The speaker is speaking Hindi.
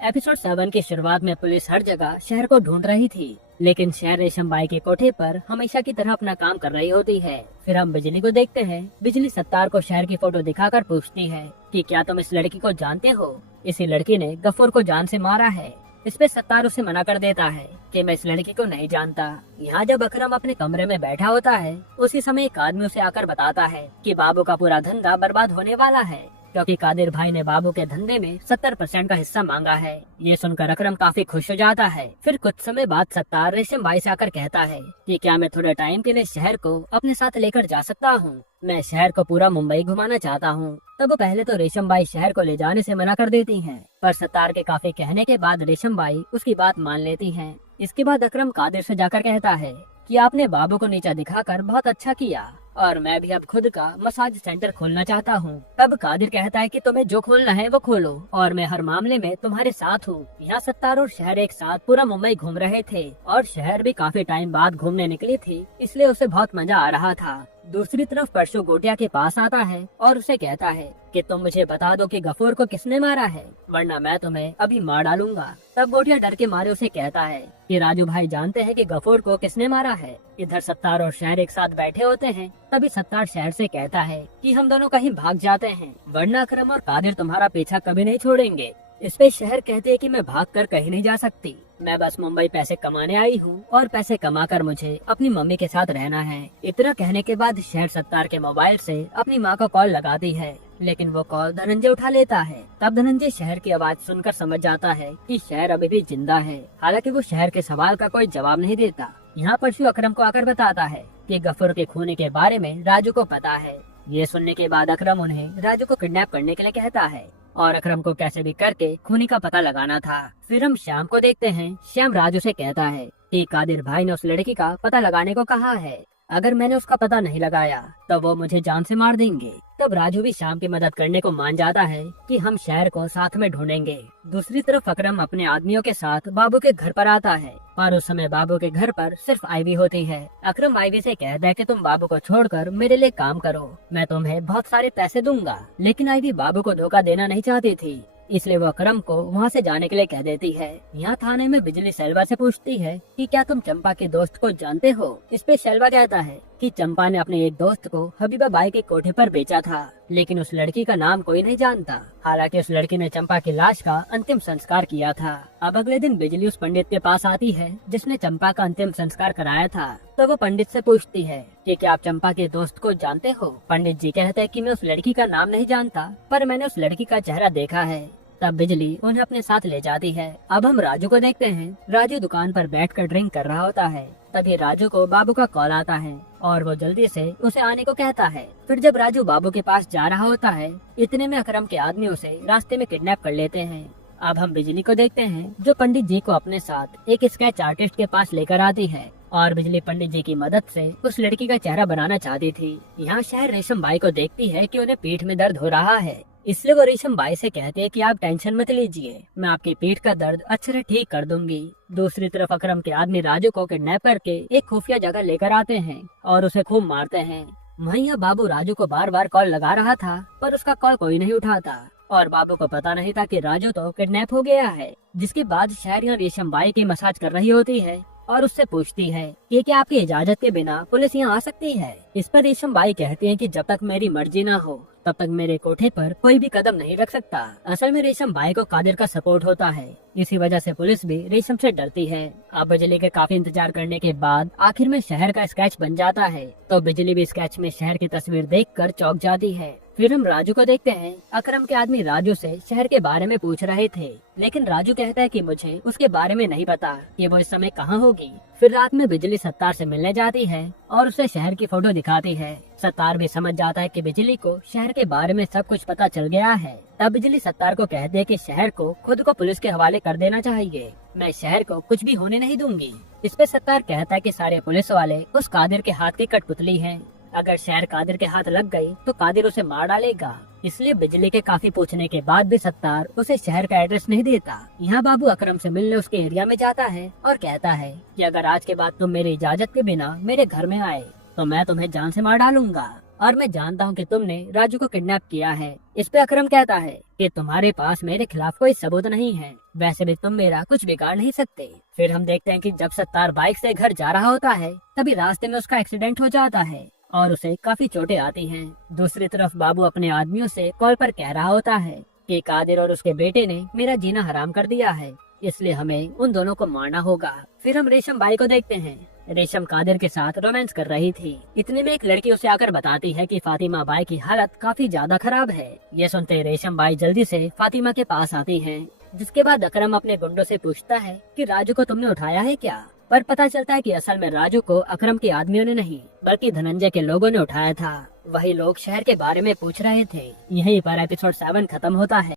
एपिसोड 7 की शुरुआत में पुलिस हर जगह शहर को ढूंढ रही थी, लेकिन शहर रेशम बाई के कोठे पर हमेशा की तरह अपना काम कर रही होती है। फिर हम बिजली को देखते हैं। बिजली सत्तार को शहर की फोटो दिखाकर पूछती है कि क्या तुम इस लड़की को जानते हो? इसी लड़की ने गफूर को जान से मारा है। इस पे सत्तार उसे मना कर देता है कि मैं इस लड़की को नहीं जानता। यहाँ जब अकरम अपने कमरे में बैठा होता है, उसी समय एक आदमी उसे आकर बताता है कि बाबू का पूरा धंधा बर्बाद होने वाला है, क्योंकि कादिर भाई ने बाबू के धंधे में 70% का हिस्सा मांगा है। ये सुनकर अकरम काफी खुश हो जाता है। फिर कुछ समय बाद सत्तार रेशम बाई से आकर कहता है कि क्या मैं थोड़े टाइम के लिए शहर को अपने साथ लेकर जा सकता हूँ? मैं शहर को पूरा मुंबई घुमाना चाहता हूँ। तब पहले तो रेशम बाई शहर को ले जाने से मना कर देती हैं, पर सत्तार के काफी कहने के बाद रेशम बाई उसकी बात मान लेती हैं। इसके बाद अकरम कादिर से जाकर कहता है कि आपने बाबू को नीचा दिखाकर बहुत अच्छा किया और मैं भी अब खुद का मसाज सेंटर खोलना चाहता हूँ। तब कादिर कहता है कि तुम्हें जो खोलना है वो खोलो और मैं हर मामले में तुम्हारे साथ हूँ। यहाँ सत्तार और शहर एक साथ पूरा मुंबई घूम रहे थे और शहर भी काफी टाइम बाद घूमने निकली थी, इसलिए उसे बहुत मजा आ रहा था। दूसरी तरफ परशु गोटिया के पास आता है और उसे कहता है कि तुम मुझे बता दो कि गफूर को किसने मारा है, वरना मैं तुम्हें अभी मार डालूंगा। तब गोटिया डर के मारे उसे कहता है कि राजू भाई जानते हैं कि गफूर को किसने मारा है। इधर सत्तार और शहर एक साथ बैठे होते हैं। तभी सत्तार शहर से कहता है कि हम दोनों कहीं भाग जाते हैं, वरना अकरम और कादिर तुम्हारा पीछा कभी नहीं छोड़ेंगे। इस पे शहर कहते हैं कि मैं भागकर कहीं नहीं जा सकती, मैं बस मुंबई पैसे कमाने आई हूँ और पैसे कमाकर मुझे अपनी मम्मी के साथ रहना है। इतना कहने के बाद शहर सत्तार के मोबाइल से अपनी माँ को कॉल लगाती है, लेकिन वो कॉल धनंजय उठा लेता है। तब धनंजय शहर की आवाज सुनकर समझ जाता है कि शहर अभी भी जिंदा है। हालांकि वो शहर के सवाल का कोई जवाब नहीं देता। यहाँ परशु अकरम को आकर बताता है कि गफूर के खूनी के बारे में राजू को पता है। ये सुनने के बाद अकरम उन्हें राजू को किडनैप करने के लिए कहता है और अकरम को कैसे भी करके खूनी का पता लगाना था। फिर हम श्याम को देखते हैं। श्याम राजू से कहता है कि कादिर भाई ने उस लड़की का पता लगाने को कहा है, अगर मैंने उसका पता नहीं लगाया तो वो मुझे जान से मार देंगे। तब राजू भी श्याम की मदद करने को मान जाता है कि हम शहर को साथ में ढूंढेंगे। दूसरी तरफ अकरम अपने आदमियों के साथ बाबू के घर पर आता है, और उस समय बाबू के घर पर सिर्फ आईवी होती है। अकरम आईवी से कहता है कि तुम बाबू को छोड़कर मेरे लिए काम करो, मैं तुम्हें बहुत सारे पैसे दूंगा। लेकिन आईवी बाबू को धोखा देना नहीं चाहती थी, इसलिए वो अकरम को वहाँ से जाने के लिए कह देती है। यहाँ थाने में बिजली शैलवा से पूछती है कि क्या तुम चंपा के दोस्त को जानते हो? इस पे शैलवा कहता है कि चंपा ने अपने एक दोस्त को हबीबा बाई के कोठे पर बेचा था, लेकिन उस लड़की का नाम कोई नहीं जानता। हालांकि उस लड़की ने चंपा की लाश का अंतिम संस्कार किया था। अब अगले दिन बिजली उस पंडित के पास आती है जिसने चंपा का अंतिम संस्कार कराया था। तो वो पंडित से पूछती है कि क्या आप चंपा के दोस्त को जानते हो? पंडित जी कहते हैं कि मैं उस लड़की का नाम नहीं जानता, पर मैंने उस लड़की का चेहरा देखा है। तब बिजली उन्हें अपने साथ ले जाती है। अब हम राजू को देखते हैं। राजू दुकान पर बैठकर ड्रिंक कर रहा होता है। तभी राजू को बाबू का कॉल आता है और वो जल्दी से उसे आने को कहता है। फिर जब राजू बाबू के पास जा रहा होता है, इतने में अकरम के आदमी उसे रास्ते में किडनैप कर लेते हैं। अब हम बिजली को देखते हैं जो पंडित जी को अपने साथ एक स्केच आर्टिस्ट के पास लेकर आती है, और बिजली पंडित जी की मदद से उस लड़की का चेहरा बनाना चाहती थी। यहाँ शहर रेशम बाई को देखती है कि उन्हें पीठ में दर्द हो रहा है, इसलिए वो रेशम बाई से कहते हैं कि आप टेंशन मत लीजिए, मैं आपकी पीठ का दर्द अच्छे से ठीक कर दूंगी। दूसरी तरफ अकरम के आदमी राजू को किडनैप करके एक खुफिया जगह लेकर आते हैं और उसे खूब मारते हैं। वहीं यहाँ बाबू राजू को बार बार कॉल लगा रहा था, पर उसका कॉल कोई नहीं उठाता और बाबू को पता नहीं था कि राजू तो किडनैप हो गया है। जिसके बाद शहर यहाँ रेशम बाई की मसाज कर रही होती है और उससे पूछती है कि क्या आपकी इजाजत के बिना पुलिस यहाँ आ सकती है? इस पर रेशम बाई कहती है कि जब तक मेरी मर्जी ना हो तब तक मेरे कोठे पर कोई भी कदम नहीं रख सकता। असल में रेशम बाई को कादिर का सपोर्ट होता है, इसी वजह से पुलिस भी रेशम से डरती है। अब बिजली के काफी इंतजार करने के बाद आखिर में शहर का स्केच बन जाता है, तो बिजली भी स्केच में शहर की तस्वीर देखकर चौंक जाती है। फिर हम राजू को देखते हैं। अकरम के आदमी राजू से शहर के बारे में पूछ रहे थे, लेकिन राजू कहता है कि मुझे उसके बारे में नहीं पता कि वो इस समय कहाँ होगी। फिर रात में बिजली सत्तार से मिलने जाती है और उसे शहर की फोटो दिखाती है। सत्तार भी समझ जाता है कि बिजली को शहर के बारे में सब कुछ पता चल गया है। तब बिजली सत्तार को कहते हैं कि शहर को खुद को पुलिस के हवाले कर देना चाहिए, मैं शहर को कुछ भी होने नहीं दूंगी। इस पे सत्तार कहता है कि सारे पुलिस वाले उस कादिर के हाथ की कठपुतली हैं। अगर शहर कादिर के हाथ लग गई तो कादिर उसे मार डालेगा, इसलिए बिजली के काफी पूछने के बाद भी सत्तार उसे शहर का एड्रेस नहीं देता। यहाँ बाबू अकरम से मिलने उसके एरिया में जाता है और कहता है कि अगर आज के बाद तुम मेरी इजाजत के बिना मेरे घर में आए तो मैं तुम्हें जान से मार डालूंगा। और मैं जानता हूँ कि तुमने राजू को किडनैप किया है। इस पे अकरम कहता है कि तुम्हारे पास मेरे खिलाफ कोई सबूत नहीं है, वैसे भी तुम मेरा कुछ बिगाड़ नहीं सकते। फिर हम देखते हैं कि जब सत्तार बाइक से घर जा रहा होता है तभी रास्ते में उसका एक्सीडेंट हो जाता है और उसे काफी चोटें आती हैं। दूसरी तरफ बाबू अपने आदमियों से कॉल पर कह रहा होता है कि कादिर और उसके बेटे ने मेरा जीना हराम कर दिया है, इसलिए हमें उन दोनों को मारना होगा। फिर हम रेशम बाई को देखते हैं। रेशम कादिर के साथ रोमांस कर रही थी। इतने में एक लड़की उसे आकर बताती है कि फातिमा बाई की हालत काफी ज्यादा खराब है। ये सुनते रेशम बाई जल्दी से फातिमा के पास आती है, जिसके बाद अकरम अपने गुंडों से पूछता है कि राजू को तुमने उठाया है क्या। पर पता चलता है कि असल में राजू को अकरम के आदमियों ने नहीं बल्कि धनंजय के लोगों ने उठाया था। वही लोग शहर के बारे में पूछ रहे थे। यहीं पर एपिसोड 7 खत्म होता है।